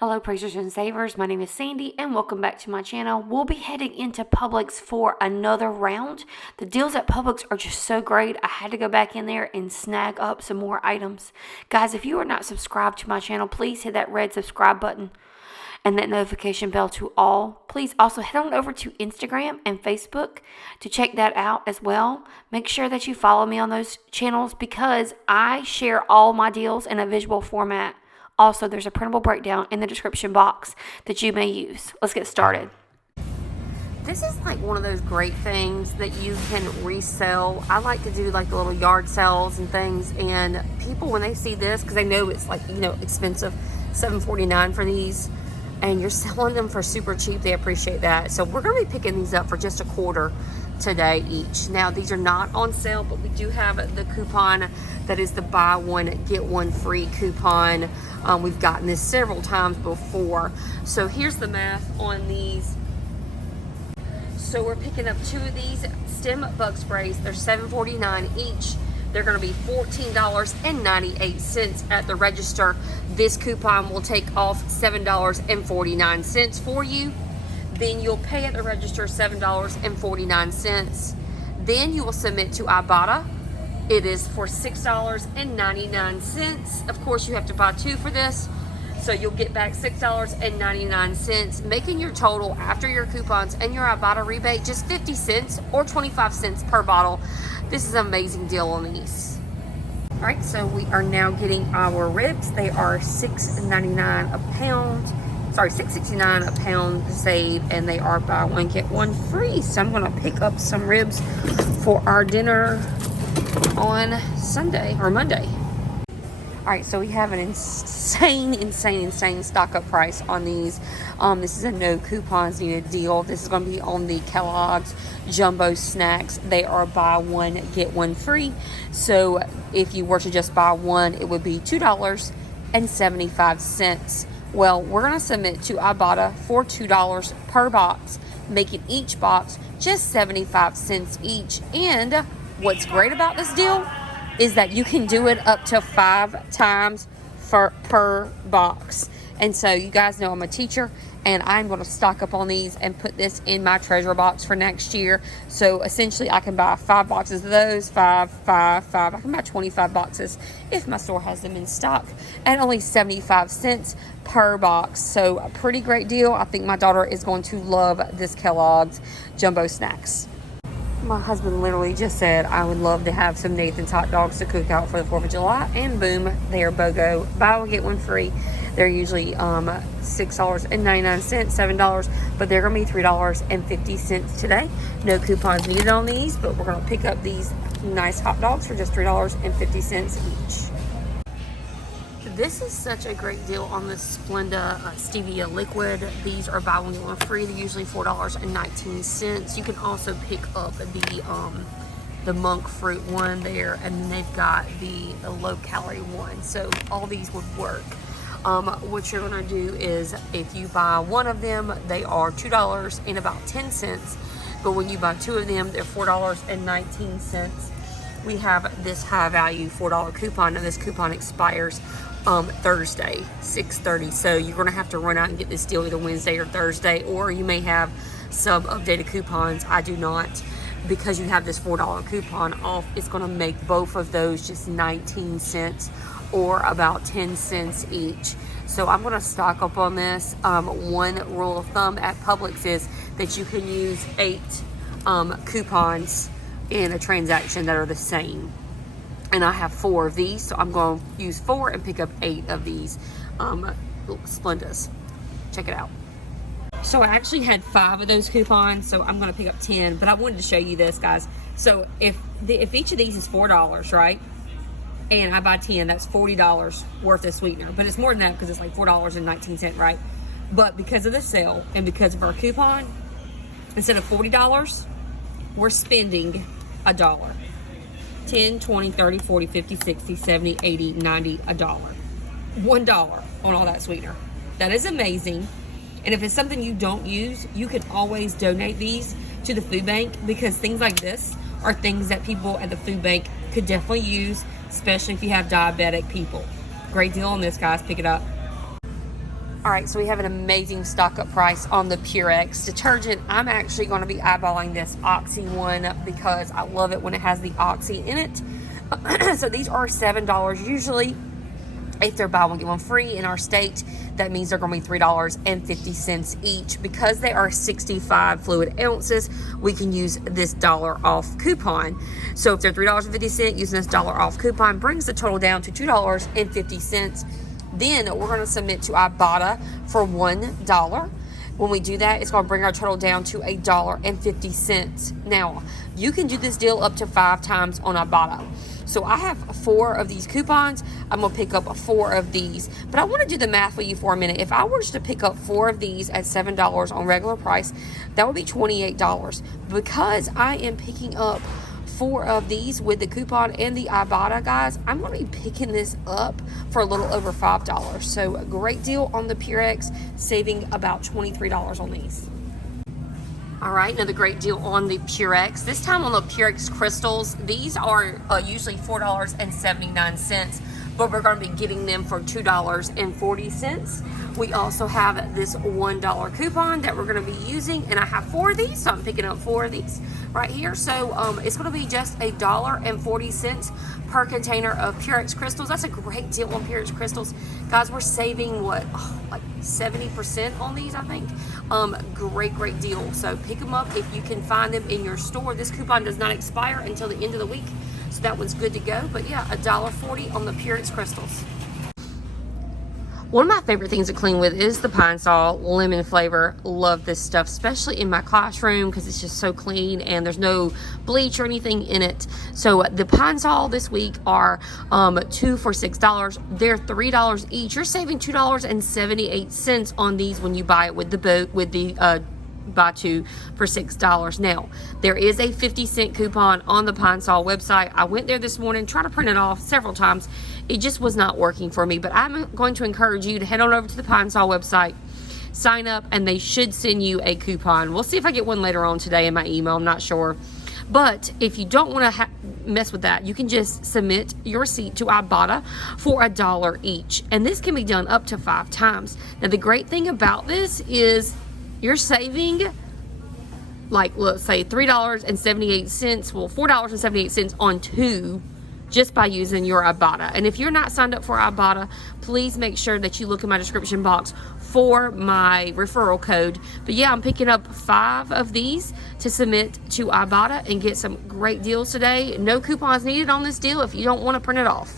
Hello praisers and savers, my name is Sandy and welcome back to my channel. We'll be heading into Publix for another round. The deals at Publix are just so great. I had to go back in there and snag up some more items. Guys, if you are not subscribed to my channel, please hit that red subscribe button and that notification bell to all. Please also head on over to Instagram and Facebook to check that out as well. Make sure that you follow me on those channels because I share all my deals in a visual format. Also, there's a printable breakdown in the description box that you may use. Let's get started. This is like one of those great things that you can resell. I like to do like the little yard sales and things, and people when they see this, because they know it's like, you know, expensive, $7.49 for these, and you're selling them for super cheap, they appreciate that. So we're going to be picking these up for just $1 today each. Now these are not on sale, but we do have the coupon that is the buy one get one free coupon. We've gotten this several times before. So here's the math on these. So we're picking up 2 of these stem bug sprays. They're $7.49 each. They're going to be $14.98 at the register. This coupon will take off $7.49 for you. Then you'll pay at the register $7.49. Then you will submit to IBOTTA. It is for $6.99. Of course, you have to buy 2 for this. So you'll get back $6.99, making your total after your coupons and your IBOTTA rebate just 50 cents or 25 cents per bottle. This is an amazing deal on these. All right, so we are now getting our ribs. They are $6.99 a pound. Sorry, $6.69 a pound to save, and they are buy one get one free. So I'm gonna pick up some ribs for our dinner on Sunday or Monday. All right, so we have an insane stock up price on these. This is a no coupons needed deal. This is going to be on the Kellogg's jumbo snacks. They are buy one get one free. So if you were to just buy one, it would be $2.75. Well, we're going to submit to IBOTTA for $2 per box, making each box just 75 cents each. And what's great about this deal is that you can do it up to 5 times per box. And so you guys know I'm a teacher, and I'm going to stock up on these and put this in my treasure box for next year. So essentially I can buy 5 boxes of those, 5. I can buy 25 boxes if my store has them in stock at only 75 cents per box. So a pretty great deal. I think my daughter is going to love this Kellogg's jumbo snacks. My husband literally just said I would love to have some Nathan's hot dogs to cook out for the 4th of July, and boom, they are BOGO. Buy one, get one free. They're usually $6.99, $7, but they're going to be $3.50 today. No coupons needed on these, but we're going to pick up these nice hot dogs for just $3.50 each. This is such a great deal on the Splenda stevia liquid. These are buy one get one free. They're usually $4.19. You can also pick up the monk fruit one there, and then they've got the low calorie one. So all these would work. What you're gonna do is if you buy one of them, they are $2.10. But when you buy 2 of them, they're $4.19. We have this high value $4 coupon, and this coupon expires Thursday, 6:30. So you're going to have to run out and get this deal either Wednesday or Thursday, or you may have some updated coupons. I do not. Because you have this $4 coupon off, it's going to make both of those just 19 cents or about 10 cents each. So I'm going to stock up on this. One rule of thumb at Publix is that you can use 8 coupons in a transaction that are the same. And I have 4 of these, so I'm going to use 4 and pick up 8 of these Splendas. Check it out. So I actually had 5 of those coupons, so I'm going to pick up 10. But I wanted to show you this, guys. So if each of these is $4, right? And I buy 10, that's $40 worth of sweetener. But it's more than that because it's like $4.19, right? But because of the sale and because of our coupon, instead of $40, we're spending $1. 10, 20, 30, 40, 50, 60, 70, 80, 90, $1. $1 on all that sweetener. That is amazing. And if it's something you don't use, you can always donate these to the food bank, because things like this are things that people at the food bank could definitely use, especially if you have diabetic people. Great deal on this, guys. Pick it up. All right, so we have an amazing stock up price on the Purex detergent. I'm actually going to be eyeballing this Oxy one because I love it when it has the Oxy in it. So these are $7 usually. If they're buy one get one free in our state, that means they're going to be $3.50 each. Because they are 65 fluid ounces, we can use this dollar off coupon. So if they're $3.50, using this dollar off coupon brings the total down to $2.50. Then we're going to submit to IBOTTA for $1. When we do that, it's going to bring our total down to $1.50. Now, you can do this deal up to 5 times on IBOTTA. So I have 4 of these coupons. I'm going to pick up 4 of these. But I want to do the math with you for a minute. If I were to pick up 4 of these at $7 on regular price, that would be $28. Because I am picking up 4 of these with the coupon and the IBOTTA, guys, I'm going to be picking this up for a little over $5. So a great deal on the Purex, saving about $23 on these. All right, another great deal on the Purex. This time on the Purex crystals, these are usually $4.79, but we're going to be getting them for $2.40. We also have this $1 coupon that we're going to be using, and I have 4 of these, so I'm picking up 4 of these right here. So it's going to be just $1.40 per container of Purex crystals. That's a great deal on Purex crystals. Guys, we're saving what, like 70% on these, I think. Great deal. So pick them up if you can find them in your store. This coupon does not expire until the end of the week, so that one's good to go. But yeah, $1.40 on the Purex crystals. One of my favorite things to clean with is the Pine Sol lemon flavor. Love this stuff, especially in my classroom because it's just so clean and there's no bleach or anything in it. So the Pine Sol this week are 2 for $6. They're $3 each. You're saving $2.78 on these when you buy it with the buy 2 for $6. Now, there is a 50-cent coupon on the Pine Sol website. I went there this morning, tried to print it off several times. It just was not working for me, but I'm going to encourage you to head on over to the Pine Sol website, sign up, and they should send you a coupon. We'll see if I get one later on today in my email. I'm not sure. But if you don't want to mess with that, you can just submit your receipt to IBOTTA for $1 each. And this can be done up to 5 times. Now, the great thing about this is you're saving, like, let's say $3.78, well, $4.78 on 2 just by using your IBOTTA. And if you're not signed up for IBOTTA, please make sure that you look in my description box for my referral code. But yeah, I'm picking up 5 of these to submit to IBOTTA and get some great deals today. No coupons needed on this deal if you don't want to print it off.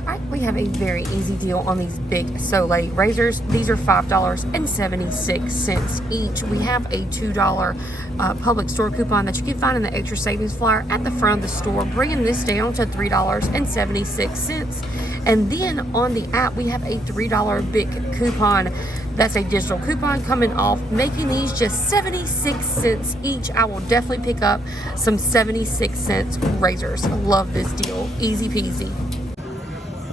All right, we have a very easy deal on these big Soleil razors. These are $5.76 each. We have a $2 Publix store coupon that you can find in the extra savings flyer at the front of the store, bringing this down to $3.76. And then on the app, we have a $3 big coupon. That's a digital coupon coming off, making these just 76 cents each. I will definitely pick up some 76-cent razors. Love this deal. Easy peasy.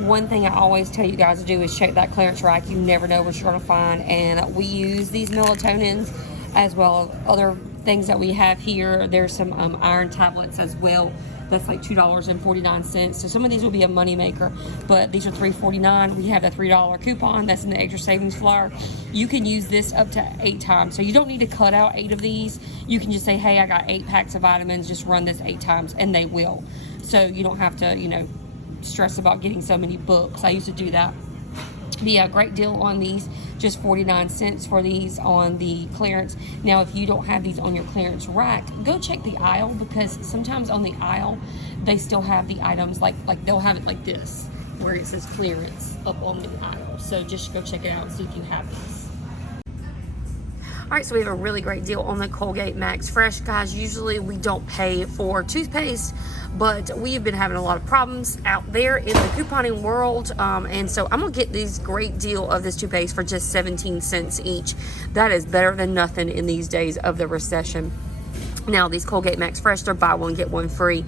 One thing I always tell you guys to do is check that clearance rack. You never know what you're going to find. And we use these melatonins as well as other things that we have here. There's some iron tablets as well. That's like $2.49. So some of these will be a money maker, but these are $3.49. We have a $3 coupon that's in the extra savings flyer. You can use this up to 8 times. So you don't need to cut out 8 of these. You can just say, hey, I got 8 packs of vitamins. Just run this 8 times, and they will. So you don't have to, stress about getting so many books. I used to do that. But yeah, great deal on these. Just 49 cents for these on the clearance. Now, if you don't have these on your clearance rack, go check the aisle, because sometimes on the aisle they still have the items like they'll have it like this where it says clearance up on the aisle. So just go check it out and see if you have these. All right, so we have a really great deal on the Colgate Max Fresh. Guys, usually we don't pay for toothpaste, but we have been having a lot of problems out there in the couponing world. And so I'm going to get this great deal of this toothpaste for just 17 cents each. That is better than nothing in these days of the recession. Now, these Colgate Max Fresh, they're buy one, get one free.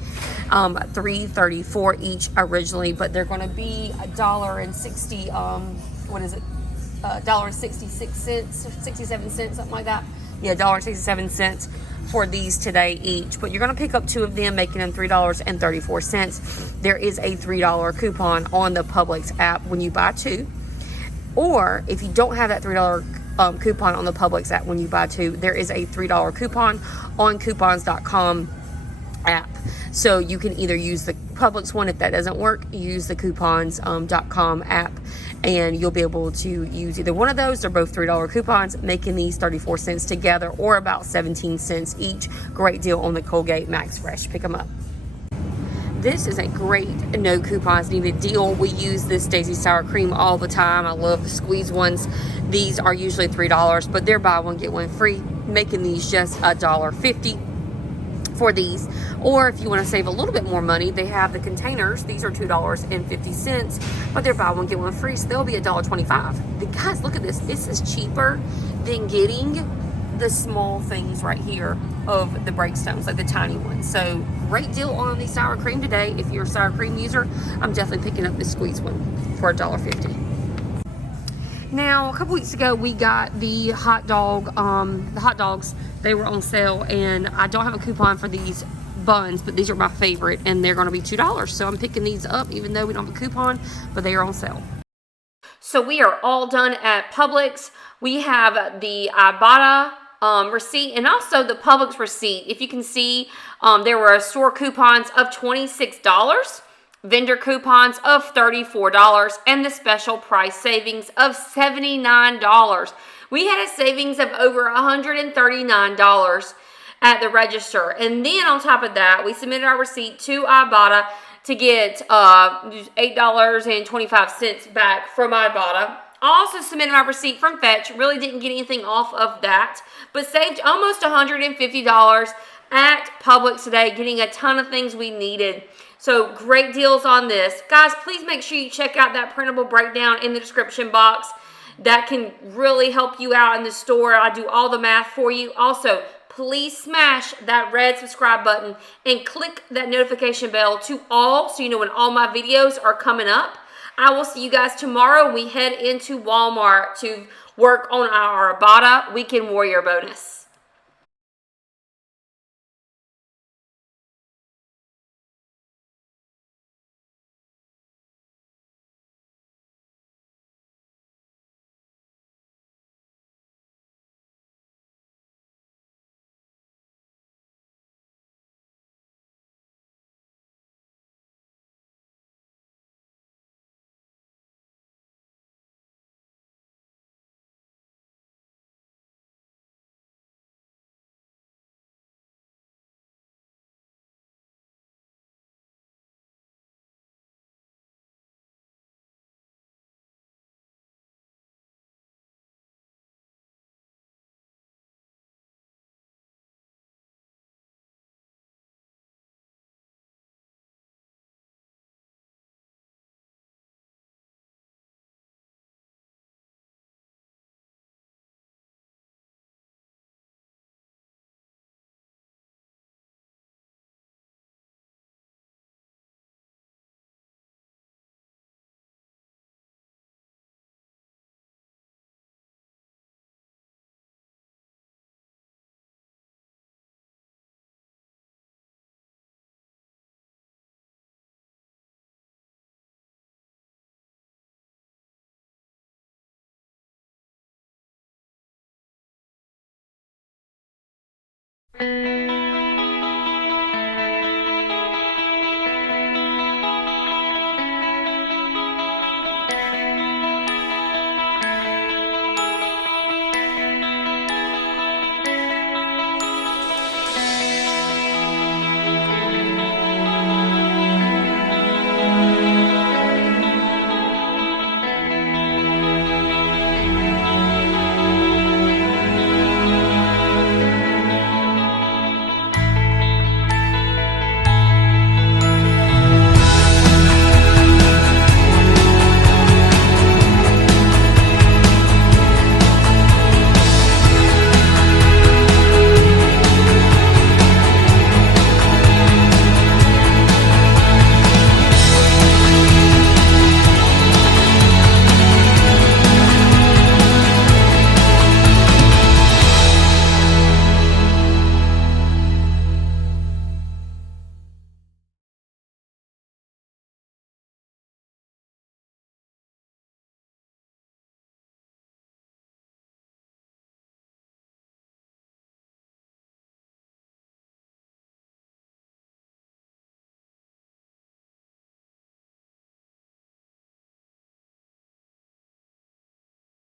$3.34 each originally, but they're going to be $1.60, $1.66, 67 cents, something like that. Yeah, $1.67 for these today each. But you're going to pick up 2 of them, making them $3.34. There is a $3 coupon on the Publix app when you buy 2. Or if you don't have that $3 coupon on the Publix app when you buy two, there is a $3 coupon on coupons.com app. So you can either use the Publix one. If that doesn't work, use the coupons.com app, and you'll be able to use either one of those. They're both $3 coupons, making these 34 cents together, or about 17 cents each. Great deal on the Colgate Max Fresh. Pick them up. This is a great no coupons needed deal. We use this Daisy sour cream all the time. I love the squeeze ones. These are usually $3, but they're buy one get one free, making these just $1.50 for these. Or if you want to save a little bit more money, they have the containers. These are $2.50, but they're buy one get one free, so they'll be $1.25. Guys, look at this. This is cheaper than getting the small things right here of the breakstones, like the tiny ones. So great deal on the sour cream today. If you're a sour cream user, I'm definitely picking up this squeeze one for $1.50. Now, a couple weeks ago, we got the hot dogs. They were on sale, and I don't have a coupon for these buns, but these are my favorite, and they're going to be $2. So I'm picking these up, even though we don't have a coupon, but they are on sale. So we are all done at Publix. We have the IBOTTA receipt and also the Publix receipt. If you can see, there were store coupons of $26, vendor coupons of $34, and the special price savings of $79. We had a savings of over $139 at the register. And then on top of that, we submitted our receipt to IBOTTA to get $8.25 back from IBOTTA. I also submitted my receipt from Fetch. Really didn't get anything off of that, but saved almost $150 at Publix today, getting a ton of things we needed. So great deals on this. Guys, please make sure you check out that printable breakdown in the description box. That can really help you out in the store. I do all the math for you. Also, please smash that red subscribe button and click that notification bell to all, so you know when all my videos are coming up. I will see you guys tomorrow. We head into Walmart to work on our IBOTTA Weekend Warrior bonus.